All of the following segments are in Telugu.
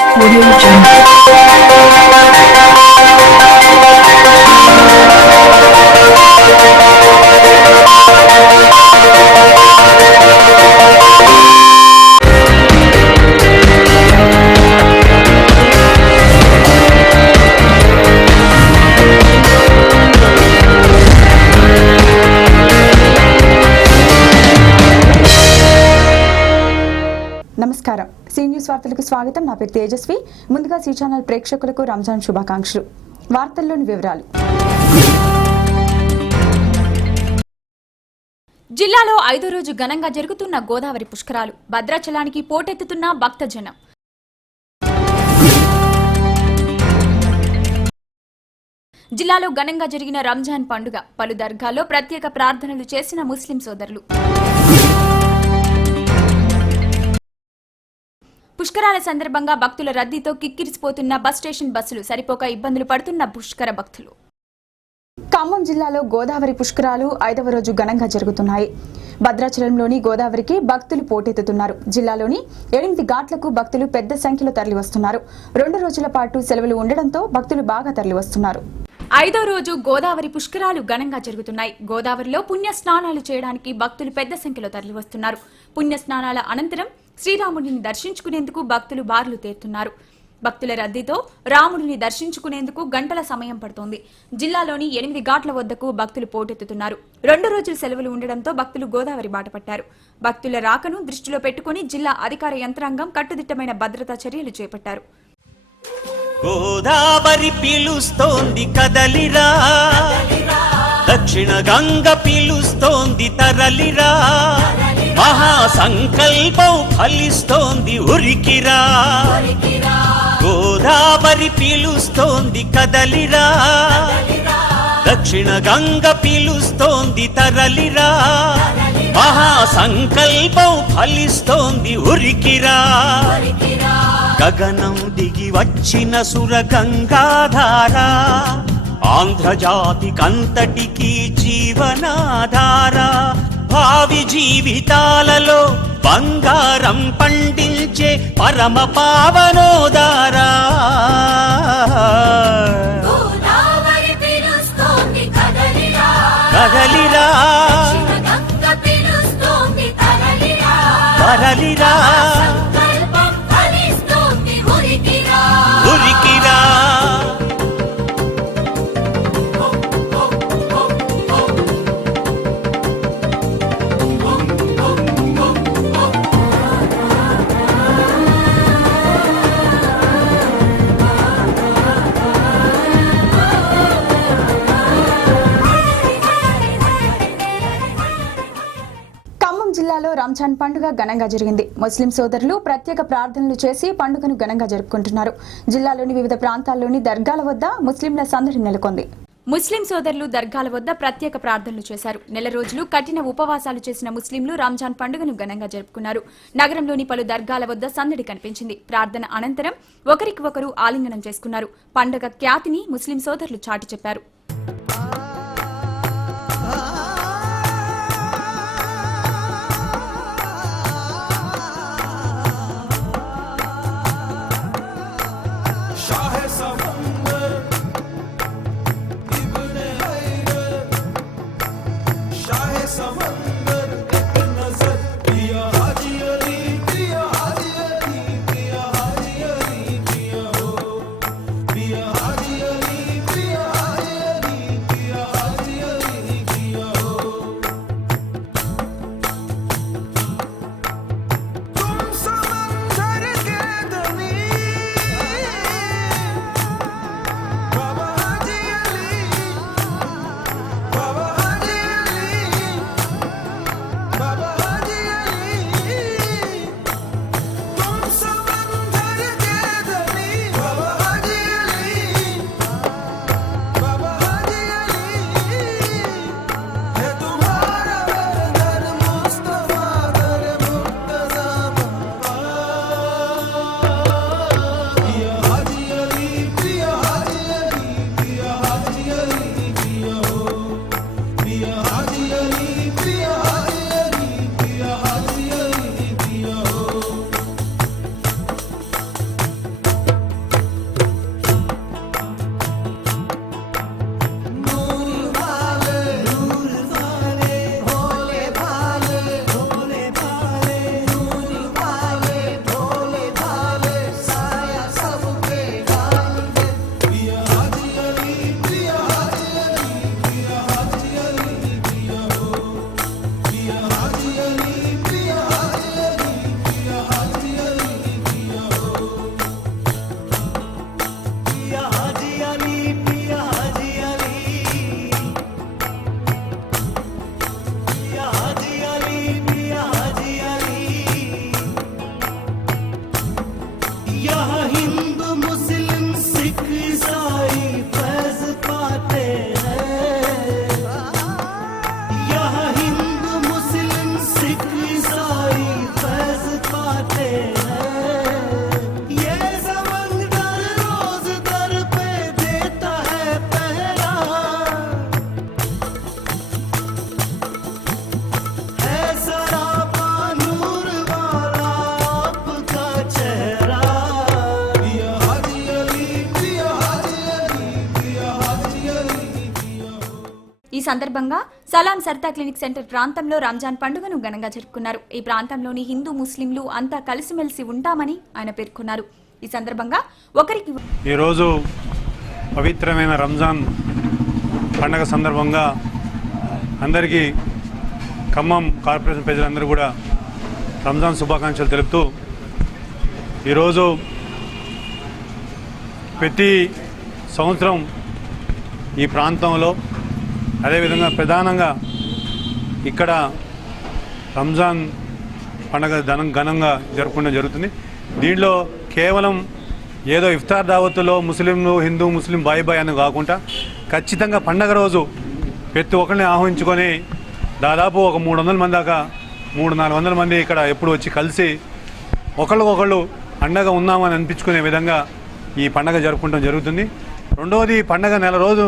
Audio Jungle. నమస్కారం. సీ న్యూస్ వార్తలకు స్వాగతం. నా పేరు తేజస్వి. ముందుగా సీ ఛానల్ ప్రేక్షకులకు రంజాన్ శుభాకాంక్షలు. వార్తల్లోని వివరాలు. జిల్లాలో 5వ రోజు ఘనంగా జరుగుతున్న గోదావరి పుష్కరాలు. భద్రాచలానికి పోటెత్తుతున్న భక్తజనం. జిల్లాలో ఘనంగా జరిగిన రంజాన్ పండుగ. పలు దర్గాల్లో ప్రత్యేక ప్రార్థనలు చేసిన ముస్లిం సోదరులు. పుష్కరాల సందర్భంగా భక్తుల రద్దీతో కిక్కిరిసిపోతున్న బస్ స్టేషన్ బస్సులు. సరిపోక ఇబ్బందులు పడుతున్న పుష్కర భక్తులు. ఖమ్మం జిల్లాలో గోదావరి పుష్కరాలు 5వ రోజు ఘనంగా జరుగుతున్నాయి. భద్రాచలంలోని గోదావరికి భక్తులు పోటెత్తుతున్నారు. జిల్లాలోని 8 ఘాట్లకు భక్తులు పెద్ద సంఖ్యలో తరలివస్తున్నారు. 2 రోజుల పాటు సెలవులు ఉండడంతో భక్తులు బాగా తరలివస్తున్నారు. 5వ రోజు గోదావరి పుష్కరాలు ఘనంగా జరుగుతున్నాయి. గోదావరిలో పుణ్య స్నానాలు చేయడానికి భక్తులు పెద్ద సంఖ్యలో తరలివస్తున్నారు. పుణ్య స్నానాల అనంతరం శ్రీరాముడిని దర్శించుకునేందుకు భక్తులు బారులు తీరుతున్నారు. భక్తుల రద్దీతో రాముడిని దర్శించుకునేందుకు గంటల సమయం పడుతోంది. జిల్లాలోని 8 ఘాట్ల వద్దకు భక్తులు పోటెత్తుతున్నారు. 2 రోజులు సెలవులు ఉండడంతో భక్తులు గోదావరి బాట పట్టారు. భక్తుల రాకను దృష్టిలో పెట్టుకుని జిల్లా అధికార యంత్రాంగం కట్టుదిట్టమైన భద్రతా చర్యలు చేపట్టారు. గోదావరి పిలుస్తోంది కదలిరా, దక్షిణ గంగ పిలుస్తోంది తరలిరా, మహాసంకల్పం ఫలిస్తోంది ఉరికిరా. గోదావరి పిలుస్తోంది కదలిరా, దక్షిణ గంగ పిలుస్తోంది తరలిరా, మహాసంకల్పం ఫలిస్తోంది ఉరికిరా. గగనం దిగి వచ్చిన సుర గంగాధార, ఆంధ్రజాతికంతటికీ జీవనాధార, భావి జీవితాలలో బంగారం పండించే పరమ పావనోదారా. కదలిరా తరలిరా, ఉరికిరా. జిల్లాలో రంజాన్ పండుగ ఘనంగా జరిగింది. ముస్లిం సోదరులు ప్రత్యేక ప్రార్థనలు చేసి పండుగను ఘనంగా జరుపుకుంటున్నారు. జిల్లాలోని వివిధ ప్రాంతాల్లోని దర్గాల వద్ద ముస్లింల సందడి నెలకొంది. ముస్లిం సోదరులు దర్గాల వద్ద ప్రత్యేక ప్రార్థనలు చేశారు. నెల రోజులు కఠిన ఉపవాసాలు చేసిన ముస్లింలు రంజాన్ పండుగను ఘనంగా జరుపుకున్నారు. నగరంలోని పలు దర్గాల వద్ద సందడి కనిపించింది. ప్రార్థన అనంతరం ఒకరికి ఒకరు ఆలింగనం చేసుకున్నారు. పండుగ ఖ్యాతిని ముస్లిం సోదరులు చాటి చెప్పారు. సందర్భంగా సలాం సర్తా క్లినిక్ సెంటర్ ప్రాంతంలో రంజాన్ పండుగను ఘనంగా జరుపుకున్నారు. ఈ ప్రాంతంలోని హిందూ ముస్లింలు అంతా కలిసిమెలిసి ఉంటామని ఆయన పేర్కొన్నారు. ఈ సందర్భంగా ఒకరికి ఈరోజు పవిత్రమైన రంజాన్ పండుగ సందర్భంగా అందరికీ ఖమ్మం కార్పొరేషన్ ప్రజలందరూ కూడా రంజాన్ శుభాకాంక్షలు తెలుపుతూ ఈరోజు ప్రతి సంవత్సరం ఈ ప్రాంతంలో అదేవిధంగా ప్రధానంగా ఇక్కడ రంజాన్ పండుగ ఘనంగా జరుపుకోవడం జరుగుతుంది. దీంట్లో కేవలం ఏదో ఇఫ్తార్ దావత్తులో ముస్లింలు హిందూ ముస్లిం బాయ్ బాయ్ అని కాకుండా ఖచ్చితంగా పండగ రోజు ప్రతి ఒక్కరిని ఆహ్వానించుకొని దాదాపు ఒక 300 మంది దాకా 300-400 మంది ఇక్కడ ఎప్పుడు వచ్చి కలిసి ఒకళ్ళకొకళ్ళు పండగ ఉన్నామని అనిపించుకునే విధంగా ఈ పండగ జరుపుకోవడం జరుగుతుంది. రెండవది పండగ నెల రోజు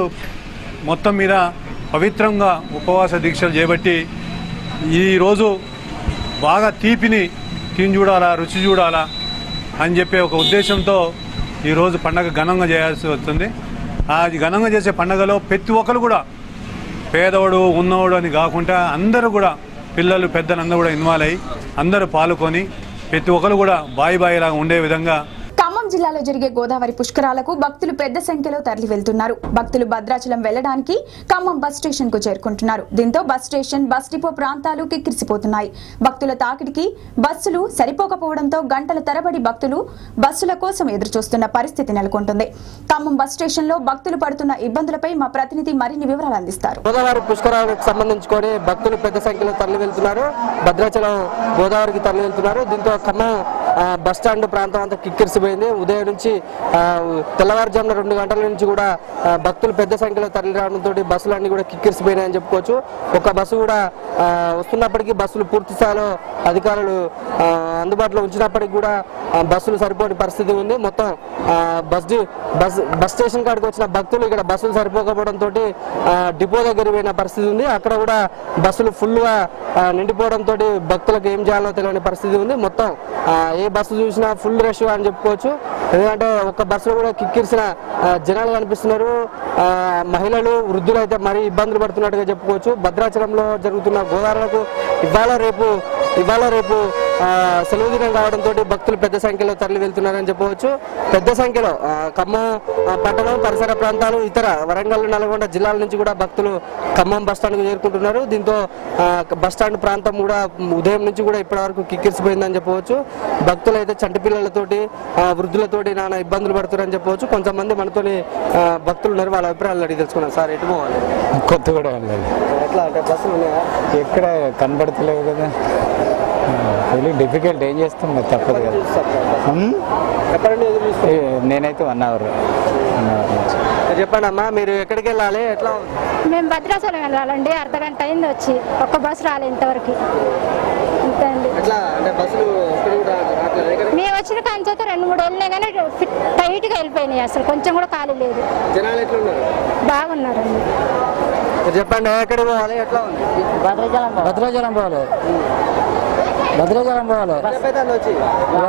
మొత్తం మీద పవిత్రంగా ఉపవాస దీక్షలు చేపట్టి ఈరోజు బాగా తీపిని తిని చూడాలా, రుచి చూడాలా అని చెప్పే ఒక ఉద్దేశంతో ఈరోజు పండగ ఘనంగా చేయాల్సి వస్తుంది. ఆ ఘనంగా చేసే పండగలో ప్రతి ఒక్కరు కూడా పేదవాడు ఉన్నవాడు అని కాకుండా అందరూ కూడా పిల్లలు పెద్దలందరూ కూడా ఇన్వాల్వ్ అయ్యి అందరూ పాల్గొని ప్రతి ఒక్కరు కూడా బాయి లాగా ఉండే విధంగా. ఖమ్మం జిల్లాలో జరిగే గోదావరి పుష్కరాలకు భక్తులు పెద్ద సంఖ్యలో తరలి వెళ్తున్నారు. భక్తులు భద్రాచలం వెళ్లడానికి ఖమ్మం బస్ స్టేషన్ కు చేరుకుంటున్నారు. దీంతో బస్ స్టేషన్, బస్ డిపో ప్రాంతాలు కిక్కిరిసిపోతున్నాయి. భక్తుల తాకిడికి బస్సులు సరిపోకపోవడంతో గంటల తరబడి భక్తులు బస్సుల కోసం ఎదురుచూస్తున్న పరిస్థితి నెలకొంటుంది. ఖమ్మం బస్ స్టేషన్ లో భక్తులు పడుతున్న ఇబ్బందులపై మా ప్రతినిధి మరిన్ని వివరాలు అందిస్తారు. గోదావరి పుష్కరాలకు సంబంధించుకొని భక్తులు పెద్ద సంఖ్యలో తరలి వెళ్తున్నారు. భద్రాచలం గోదావరికి తరలి వెళ్తున్నారు. దీంతో ఖమ్మం బస్ స్టాండ్ ప్రాంతం అంతా కిక్కిరిసిపోయింది. ఉదయం నుంచి తెల్లవారుజామున 2 గంటల నుంచి కూడా భక్తులు పెద్ద సంఖ్యలో తరలి రావడంతో బస్సులన్నీ కూడా కిక్కిరిసిపోయినాయని చెప్పుకోవచ్చు. ఒక బస్సు కూడా వస్తున్నప్పటికీ బస్సులు పూర్తి స్థాయిలో అధికారులు అందుబాటులో ఉంచినప్పటికీ కూడా బస్సులు సరిపోని పరిస్థితి ఉంది. మొత్తం బస్ స్టేషన్ కాడికి వచ్చిన భక్తులు ఇక్కడ బస్సులు సరిపోకపోవడంతో డిపో దగ్గర పోయిన పరిస్థితి ఉంది. అక్కడ కూడా బస్సులు ఫుల్గా నిండిపోవడంతో భక్తులకు ఏం చేయాలో తెలియని పరిస్థితి ఉంది. మొత్తం ఏ బస్సు చూసినా ఫుల్ రష్ అని చెప్పుకోవచ్చు. ఎందుకంటే ఒక్క బస్సులో కూడా కిక్కిరిసిన జనాలు కనిపిస్తున్నారు. మహిళలు, వృద్ధులు అయితే మరీ ఇబ్బందులు పడుతున్నట్టుగా చెప్పుకోవచ్చు. భద్రాచలంలో జరుగుతున్న గోదావరికి ఇవాళ రేపు సెలవు దినం కావడంతో భక్తులు పెద్ద సంఖ్యలో తరలి వెళ్తున్నారని చెప్పవచ్చు. పెద్ద సంఖ్యలో ఖమ్మం పట్టణం పరిసర ప్రాంతాలు, ఇతర వరంగల్, నల్గొండ జిల్లాల నుంచి కూడా భక్తులు ఖమ్మం బస్టాండ్కు చేరుకుంటున్నారు. దీంతో బస్టాండ్ ప్రాంతం కూడా ఉదయం నుంచి కూడా ఇప్పటి వరకు కిక్కిరిసిపోయిందని చెప్పవచ్చు. భక్తులు అయితే చంటి పిల్లలతోటి, వృద్ధులతోటి నానా ఇబ్బందులు పడుతున్నారని చెప్పవచ్చు. కొంతమంది మనతోని భక్తులు ఉన్నారు, వాళ్ళ అభిప్రాయాలు అడిగి తెలుసుకున్నాం. సార్, ఎటు పోవాలి? కొత్తగూడ వెళ్ళాలి. ఎట్లా అంటే బస్సులు ఉన్నాయా? ఎక్కడ కనబడతలేవు కదా, డిఫికల్ట్. ఏం చేస్తాం, తప్పదు కదా. నేనైతే 1 అవర్ చెప్పండి అమ్మా, మీరు ఎక్కడికి వెళ్ళాలి? ఎట్లా? మేము భద్రాచలం వెళ్ళాలండి. అర్ధగంట అయింది వచ్చి, ఒక్క బస్సు రాలేదు ఇంతవరకు. అంతే అండి. ఎట్లా అంటే బస్సులు మేము వచ్చిన కాంచేత 2-3 వెళ్ళినాయి కానీ టైట్గా వెళ్ళిపోయినాయి. అసలు కొంచెం కూడా ఖాళీ లేదు. జనాలు ఎట్లున్నారు? బాగున్నారండి. చెప్పండి, ఎక్కడికి పోవాలి? ఎట్లా ఉంది? భద్రాచలం పోవాలి.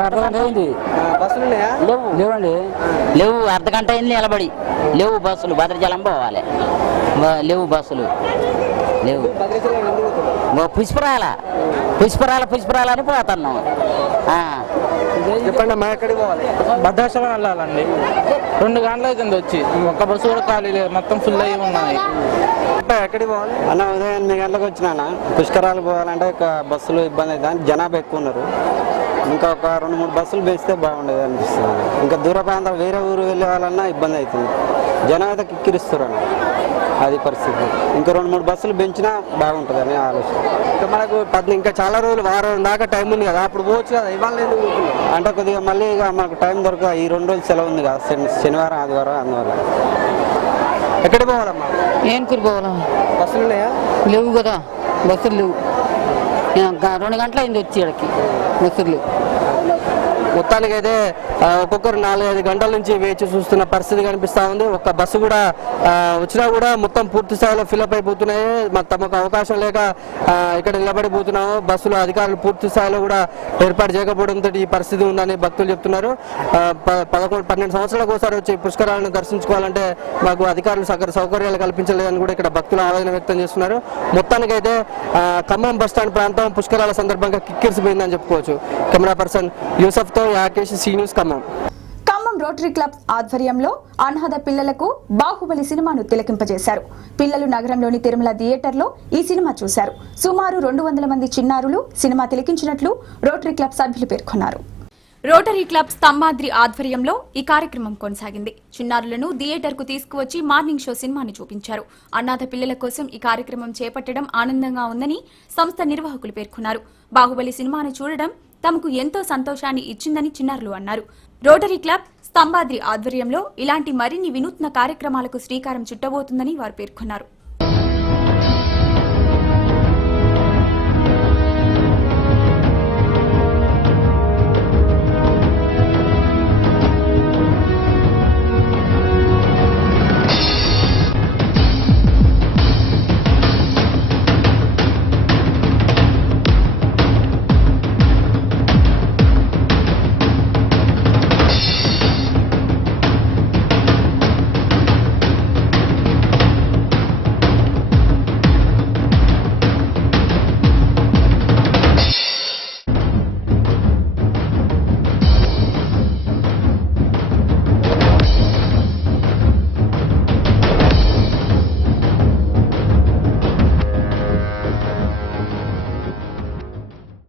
అర్ధగంట అయింది. బస్సులు ఉన్నాయా? లేవండి. లేవు. అర్ధగంట అయింది నిలబడి. లేవు బస్సులు. భద్రాచలం పోవాలి. లేవు బస్సులు, లేవు. పుష్పరాల అని పోతున్నాం. చెప్పండి అమ్మా, ఎక్కడికి పోవాలి? భద్రాచలం వెళ్ళాలండి. 2 గంటల అవుతుంది వచ్చి, ఒక్క బస్సు కూడా ఖాళీ లేదు, మొత్తం ఫుల్ అయ్యి ఉన్నాయి. ఎక్కడికి పోవాలి అన్న? ఉదయం 8 గంటలకు వచ్చినా. పుష్కరాలు పోవాలంటే బస్సులు ఇబ్బంది అవుతుంది, జనాభా ఎక్కువ ఉన్నారు. ఇంకా ఒక 2-3 బస్సులు పెంచితే బాగుండేది అనిపిస్తుంది. ఇంకా దూర ప్రాంతాలు వేరే ఊరు వెళ్ళే వాళ్ళన్నా ఇబ్బంది అవుతుంది. జనం అయితే కిక్కిరిస్తారు అన్న, అది పరిస్థితి. ఇంకా 2-3 బస్సులు పెంచినా బాగుంటుంది అని ఆలోచన. ఇంకా మనకు ఇంకా చాలా రోజులు, వారం దాకా టైం ఉంది కదా, అప్పుడు పోవచ్చు కదా. ఇవాళ అంటే కొద్దిగా మళ్ళీ ఇక మాకు టైం దొరక ఈ 2 రోజులు సెలవు ఉంది కదా, శనివారం ఆదివారం, అందువల్ల. ఎక్కడికి పోవాలమ్మా? ఏనుకూరు పోవాలా? బస్సులు ఉన్నాయా? లేవు కదా, బస్సులు లేవు. 2 గంటలు అయింది వచ్చి ఇక్కడికి, బస్సులు లేవు. మొత్తానికైతే ఒక్కొక్కరు 4-5 గంటల నుంచి వేచి చూస్తున్న పరిస్థితి కనిపిస్తూ ఉంది. ఒక్క బస్సు కూడా వచ్చినా కూడా మొత్తం పూర్తి స్థాయిలో ఫిల్అప్ అయిపోతున్నాయి. తమకు అవకాశం లేక ఇక్కడ నిలబడిపోతున్నాము. బస్సులు అధికారులు పూర్తి స్థాయిలో కూడా ఏర్పాటు చేయకపోవడంతో ఈ పరిస్థితి ఉందని భక్తులు చెప్తున్నారు. 11-12 సంవత్సరాలకు ఒకసారి వచ్చి పుష్కరాలను దర్శించుకోవాలంటే మాకు అధికారులు సకల సౌకర్యాలు కల్పించలేదని కూడా ఇక్కడ భక్తులు ఆవేదన వ్యక్తం చేస్తున్నారు. మొత్తానికైతే ఖమ్మం బస్టాండ్ ప్రాంతం పుష్కరాల సందర్భంగా కిక్కిరిసిపోయిందని చెప్పుకోవచ్చు. కెమెరా పర్సన్ యూసఫ్తో Yakesh, C news, Khammam. Khammam rotary club ఆధ్వర్యంలో అనాథ పిల్లలకు బాహుబలి సినిమాను తిలకింపజేశారు. పిల్లలు నగరంలోని తిరుమల థియేటర్లో ఈ సినిమా చూశారు. సుమారు 200 మంది చిన్నారులు సినిమా తిలకించినట్లు రోటరీ క్లబ్ సభ్యులు పేర్కొన్నారు. రోటరీ క్లబ్ స్తంభాద్రి ఆధ్వర్యంలో ఈ కార్యక్రమం కొనసాగింది. చిన్నారులను థియేటర్ కు తీసుకువచ్చి మార్నింగ్ షో సినిమాని చూపించారు. అనాథ పిల్లల కోసం ఈ కార్యక్రమం చేపట్టడం ఆనందంగా ఉందని సంస్థ నిర్వాహకులు పేర్కొన్నారు. బాహుబలి సినిమాను చూడడం తమకు ఎంతో సంతోషాన్ని ఇచ్చిందని చిన్నారులు అన్నారు. రోటరీ క్లబ్ స్తంభాద్రి ఆధ్వర్యంలో ఇలాంటి మరిన్ని వినూత్న కార్యక్రమాలకు శ్రీకారం చుట్టబోతుందని వారు పేర్కొన్నారు.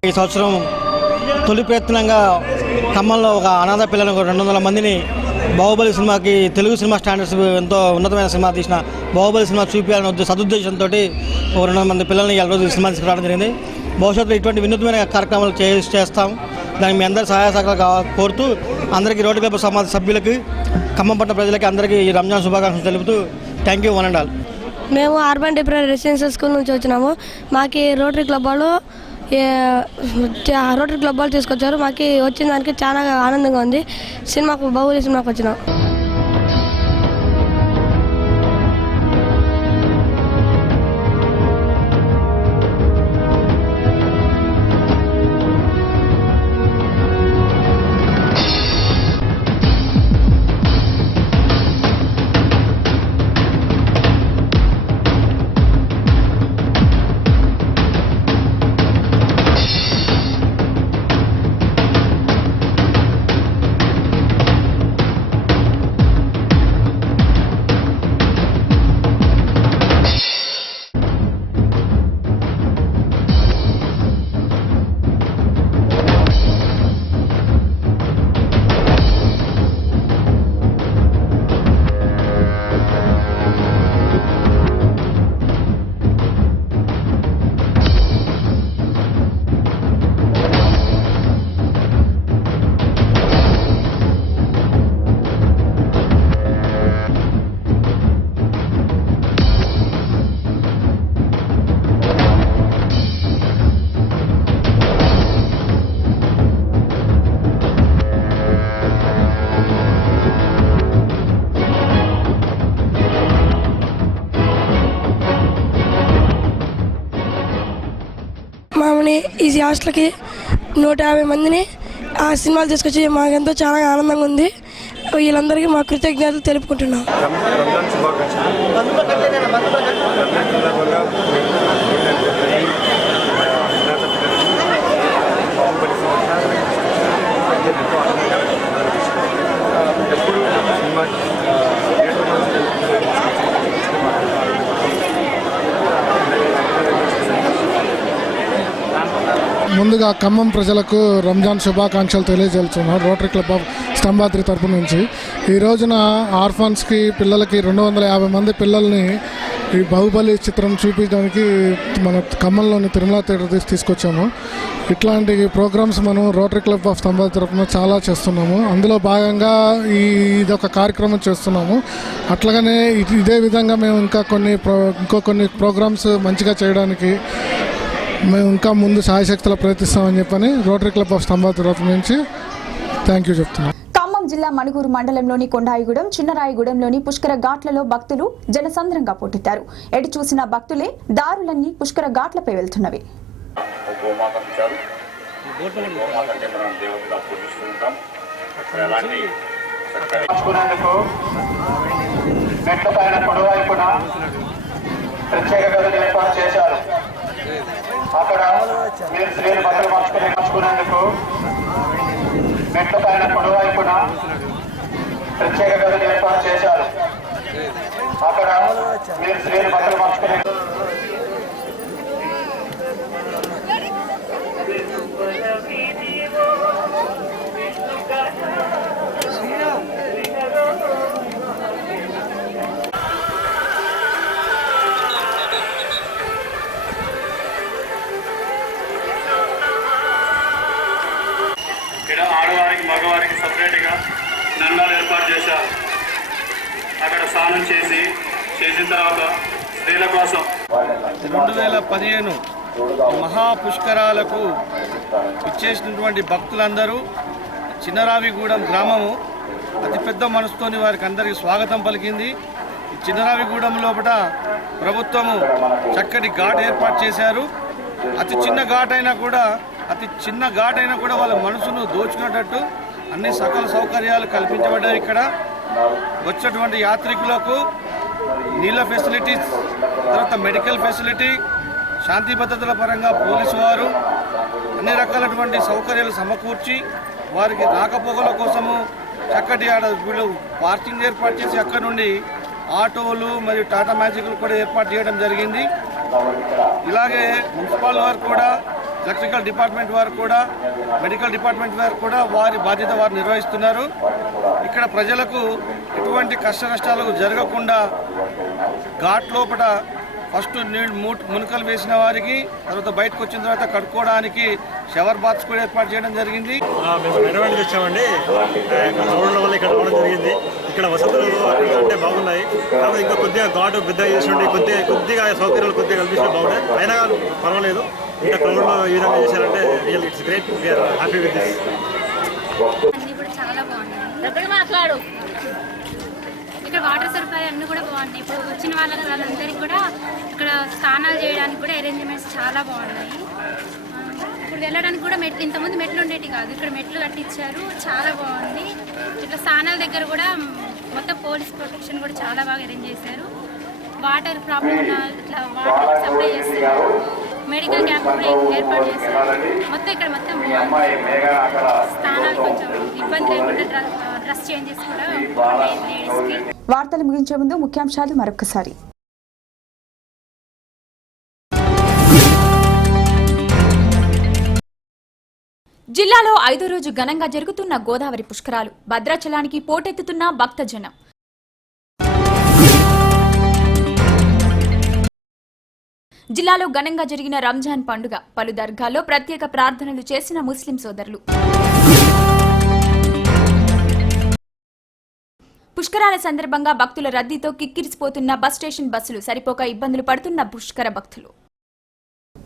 ఈ సంవత్సరం తొలి ప్రయత్నంగా ఖమ్మంలో ఒక అనాథ పిల్లలకు 200 మందిని బాహుబలి సినిమాకి తెలుగు సినిమా స్టాండర్డ్స్ ఎంతో ఉన్నతమైన సినిమా తీసిన బాహుబలి సినిమా చూపించాలనే సదుద్దేశంతో 200 మంది పిల్లల్ని ఈ రోజు సినిమా తీసుకురావడం జరిగింది. భవిష్యత్తులో ఇటువంటి వినూత్నమైన కార్యక్రమాలు చేస్తాం. దానికి మీ అందరి సహాయ సహకారాలు కోరుతూ అందరికీ రోటరీ క్లబ్ సమాజ సభ్యులకి ఖమ్మం పట్టణ ప్రజలకి అందరికీ ఈ రంజాన్ శుభాకాంక్షలు తెలుపుతూ thank you one and all. మేము అర్బన్ డిప్రెంట్ రెసిడెన్షియల్ స్కూల్ నుంచి వచ్చినాము. మాకు రోటరీ క్లబ్ వాళ్ళు తీసుకొచ్చారు. మాకు వచ్చిన దానికి చాలా ఆనందంగా ఉంది. సినిమాకు బాహుబలి సినిమాకి వచ్చినాం. మామూలు ఈ హాస్టల్కి 150 మందిని ఆ సినిమాలు తీసుకొచ్చి మాకెంతో చాలా ఆనందంగా ఉంది. వీళ్ళందరికీ మా కృతజ్ఞతలు తెలుపుకుంటున్నాం. ముందుగా ఖమ్మం ప్రజలకు రంజాన్ శుభాకాంక్షలు తెలియజేస్తున్నాం రోటరీ క్లబ్ ఆఫ్ స్తంభాద్రి తరపు నుంచి. ఈ రోజున ఆర్ఫాన్స్కి పిల్లలకి 250 మంది పిల్లల్ని ఈ బాహుబలి చిత్రం చూపించడానికి మన ఖమ్మంలోని తిరుమల థియేటర్ తీసుకొచ్చాము. ఇట్లాంటి ప్రోగ్రామ్స్ మనం రోటరీ క్లబ్ ఆఫ్ స్తంభాద్రి తరపున చాలా చేస్తున్నాము. అందులో భాగంగా ఇదొక కార్యక్రమం చేస్తున్నాము. అట్లాగనే ఇదే విధంగా మేము ఇంకో కొన్ని ప్రోగ్రామ్స్ మంచిగా చేయడానికి మేము ఇంకా ముందు సాయశక్తులు ప్రయత్నిస్తామని చెప్పని రోటరీ క్లబ్ ఆఫ్ స్తంభాద్రి తరపు నుంచి థ్యాంక్ యూ చెప్తున్నాను. ఖమ్మం జిల్లా మణుగూరు మండలంలోని కొండాయిగూడెం, చిన్నరాయిగూడెంలోని పుష్కర ఘాట్లలో భక్తులు జనసంద్రంగా పోటెత్తారు. ఎటు చూసిన భక్తులే, దారులన్నీ పుష్కర ఘాట్లపై వెళ్తున్నవి. ప్రత్యేక గదులు ఏర్పాటు చేశారు. అక్కడ మీరు స్త్రీలు బట్టలు మార్చుకునేందుకు మెట్ల పైన పొడవైపున ప్రత్యేక గదులు ఏర్పాటు చేశారు. అక్కడ మీరు స్త్రీలు బట్టలు మార్చుకునే ఆడవారికి మగవారికి సపరేట్గా నందాలు ఏర్పాటు చేశారు. అక్కడ స్నానం చేసిన తర్వాత స్త్రీల కోసం 2015 మహాపుష్కరాలకు ఇచ్చేసినటువంటి భక్తులందరూ చిన్నరావిగూడెం గ్రామము అతిపెద్ద మనసుతోని వారికి అందరికీ స్వాగతం పలికింది. ఈ చిన్నరావిగూడెం లోపల ప్రభుత్వము చక్కటి ఘాట్ ఏర్పాటు చేశారు. అతి చిన్న ఘాట్ అయినా కూడా వాళ్ళ మనసును దోచుకునేటట్టు అన్ని సకల సౌకర్యాలు కల్పించబడ్డాయి. ఇక్కడ వచ్చేటువంటి యాత్రికులకు నీళ్ళ ఫెసిలిటీస్, తర్వాత మెడికల్ ఫెసిలిటీ, శాంతి భద్రతల పరంగా పోలీసు వారు అన్ని రకాలటువంటి సౌకర్యాలు సమకూర్చి వారికి రాకపోకల కోసము చక్కటి వీళ్ళు పార్కింగ్ ఏర్పాటు చేసి అక్కడ నుండి ఆటోలు మరియు టాటా మ్యాజిక్లు కూడా ఏర్పాటు చేయడం జరిగింది. ఇలాగే మున్సిపల్ వారు కూడా, ఎలక్ట్రికల్ డిపార్ట్మెంట్ వారు కూడా, మెడికల్ డిపార్ట్మెంట్ వారు కూడా వారి బాధ్యత వారు నిర్వహిస్తున్నారు. ఇక్కడ ప్రజలకు ఎటువంటి కష్ట నష్టాలకు జరగకుండా ఘాట్ లోపల ఫస్ట్ మునకలు వేసిన వారికి, తర్వాత బయటకు వచ్చిన తర్వాత కడుక్కోవడానికి షవర్ బాత్స్ కూడా ఏర్పాటు చేయడం జరిగింది. మేము హైదరాబాద్ వచ్చామండి. రోడ్ల వల్ల ఇక్కడ రావడం జరిగింది. ఇక్కడ వసతులు అంటే బాగున్నాయి. కాబట్టి ఇంకా కొద్దిగా ఘాటు పెద్దగా చేసినట్టు కొద్దిగా సౌకర్యాలు కొద్దిగా కల్పించడం బాగున్నాయి. అయినా పర్వాలేదు. ఇంకా క్రౌడ్లో ఈ విధంగా చేశారంటే real it's great. We're happy with this. అన్నీ కూడా చాలా బాగున్నాయి. మాట్లాడు. ఇక్కడ వాటర్ సదుపాయాలు అన్నీ కూడా బాగున్నాయి. ఇప్పుడు వచ్చిన వాళ్ళందరికీ కూడా ఇక్కడ స్నానాలు చేయడానికి కూడా అరేంజ్మెంట్స్ చాలా బాగున్నాయి. ఇప్పుడు వెళ్ళడానికి కూడా ఇంతకుముందు మెట్లు ఉండేవి కాదు, ఇక్కడ మెట్లు కట్టించారు, చాలా బాగుంది. ఇట్లా స్నానాల దగ్గర కూడా మొత్తం పోలీస్ ప్రొటెక్షన్ కూడా చాలా బాగా అరేంజ్ చేశారు. వాటర్ ప్రాబ్లం ఇట్లా వాటర్ సప్లై చేస్తారు. మెడికల్ క్యాంప్ కూడా ఏర్పాటు చేశారు. ఇక్కడ మొత్తం స్థానాలు కొంచెం ఇబ్బంది లేకుండా డ్రెస్ చేంజెస్ కూడా లేడీస్కి. వార్తలు ముగించే ముందు ముఖ్యాంశాలు మరొకసారి. జిల్లాలో 5వ రోజు ఘనంగా జరుగుతున్న గోదావరి పుష్కరాలు, భద్రాచలానికి పోటెత్తుతున్న భక్తజనం. జిల్లాలో ఘనంగా జరిగిన రంజాన్ పండుగ, పలు దర్గాల్లో ప్రత్యేక ప్రార్థనలు చేసిన ముస్లిం సోదరులు. పుష్కరాల సందర్భంగా భక్తుల రద్దీతో కిక్కిరిసిపోతున్న బస్ స్టేషన్ బస్సులు, సరిపోక ఇబ్బందులు పడుతున్న పుష్కర భక్తులు.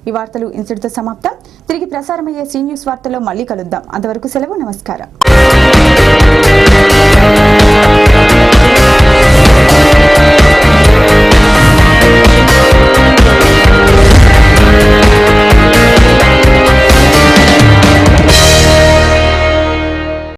ఈ వార్తలు ఇంతటితో సమాప్తం. తిరిగి ప్రసారమయ్యే సీ న్యూస్ వార్తల్లో మళ్ళీ కలుద్దాం. అంతవరకు సెలవు, నమస్కారం.